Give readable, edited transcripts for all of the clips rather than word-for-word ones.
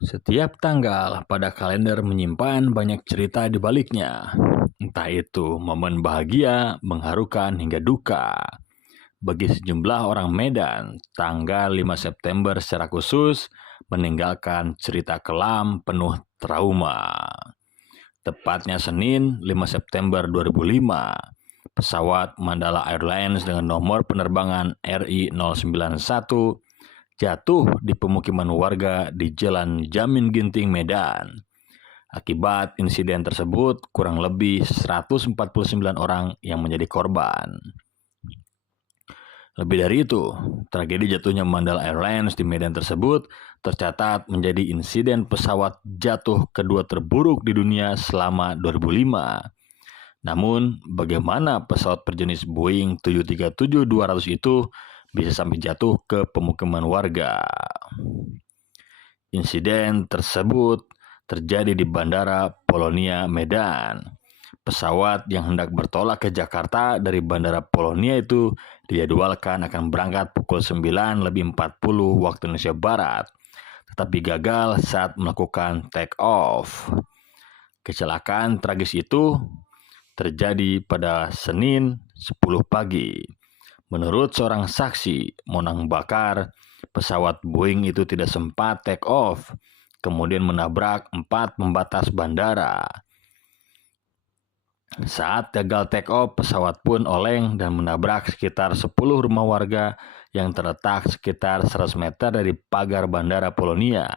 Setiap tanggal pada kalender menyimpan banyak cerita di baliknya. Entah itu momen bahagia, mengharukan, hingga duka. Bagi sejumlah orang Medan, tanggal 5 September secara khusus meninggalkan cerita kelam penuh trauma. Tepatnya Senin 5 September 2005, pesawat Mandala Airlines dengan nomor penerbangan RI091 jatuh di pemukiman warga di Jalan Jamin Ginting, Medan. Akibat insiden tersebut, kurang lebih 149 orang yang menjadi korban. Lebih dari itu, tragedi jatuhnya Mandala Airlines di Medan tersebut tercatat menjadi insiden pesawat jatuh kedua terburuk di dunia selama 2005. Namun, bagaimana pesawat berjenis Boeing 737-200 itu bisa sampai jatuh ke pemukiman warga? Insiden tersebut terjadi di Bandara Polonia, Medan. Pesawat yang hendak bertolak ke Jakarta dari Bandara Polonia itu dijadwalkan akan berangkat pukul 9:40 waktu Indonesia Barat, tetapi gagal saat melakukan take off. Kecelakaan tragis itu terjadi pada Senin 10 pagi. Menurut seorang saksi, Monang Bakar, pesawat Boeing itu tidak sempat take off, kemudian menabrak 4 pembatas bandara. Saat gagal take off, pesawat pun oleng dan menabrak sekitar 10 rumah warga yang terletak sekitar 100 meter dari pagar bandara Polonia.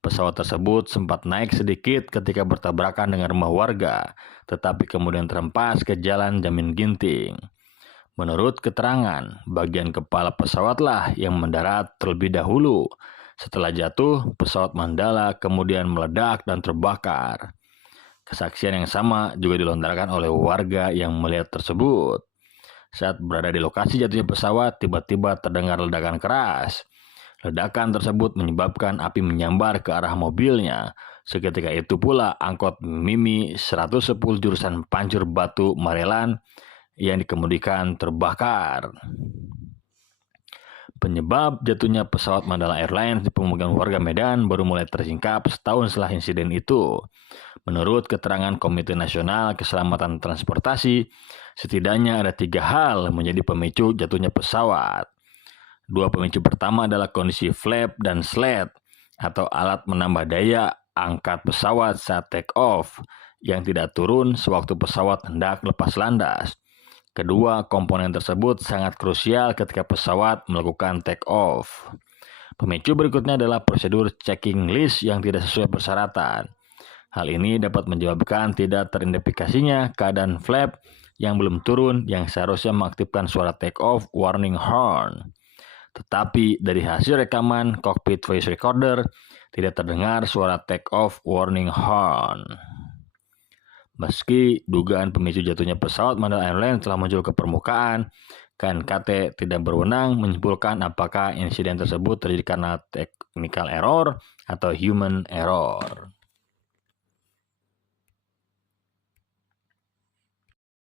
Pesawat tersebut sempat naik sedikit ketika bertabrakan dengan rumah warga, tetapi kemudian terhempas ke Jalan Jamin Ginting. Menurut keterangan, bagian kepala pesawatlah yang mendarat terlebih dahulu. Setelah jatuh, pesawat Mandala kemudian meledak dan terbakar. Kesaksian yang sama juga dilontarkan oleh warga yang melihat tersebut. Saat berada di lokasi jatuhnya pesawat, tiba-tiba terdengar ledakan keras. Ledakan tersebut menyebabkan api menyambar ke arah mobilnya. Seketika itu pula angkot Mimi 110 jurusan Pancur Batu Marelan yang dikemudikan terbakar. Penyebab jatuhnya pesawat Mandala Airlines di pemukiman warga Medan baru mulai tersingkap setahun setelah insiden itu. Menurut keterangan Komite Nasional Keselamatan Transportasi, setidaknya ada 3 hal menjadi pemicu jatuhnya pesawat. 2 pemicu pertama adalah kondisi flap dan slat atau alat menambah daya angkat pesawat saat take off yang tidak turun sewaktu pesawat hendak lepas landas. Kedua, komponen tersebut sangat krusial ketika pesawat melakukan take off. Pemicu berikutnya adalah prosedur checking list yang tidak sesuai persyaratan. Hal ini dapat menyebabkan tidak teridentifikasinya keadaan flap yang belum turun yang seharusnya mengaktifkan suara take off warning horn. Tetapi dari hasil rekaman cockpit voice recorder tidak terdengar suara take off warning horn. Meski dugaan pemicu jatuhnya pesawat Mandala Airlines telah muncul ke permukaan, KNKT tidak berwenang menyimpulkan apakah insiden tersebut terjadi karena technical error atau human error.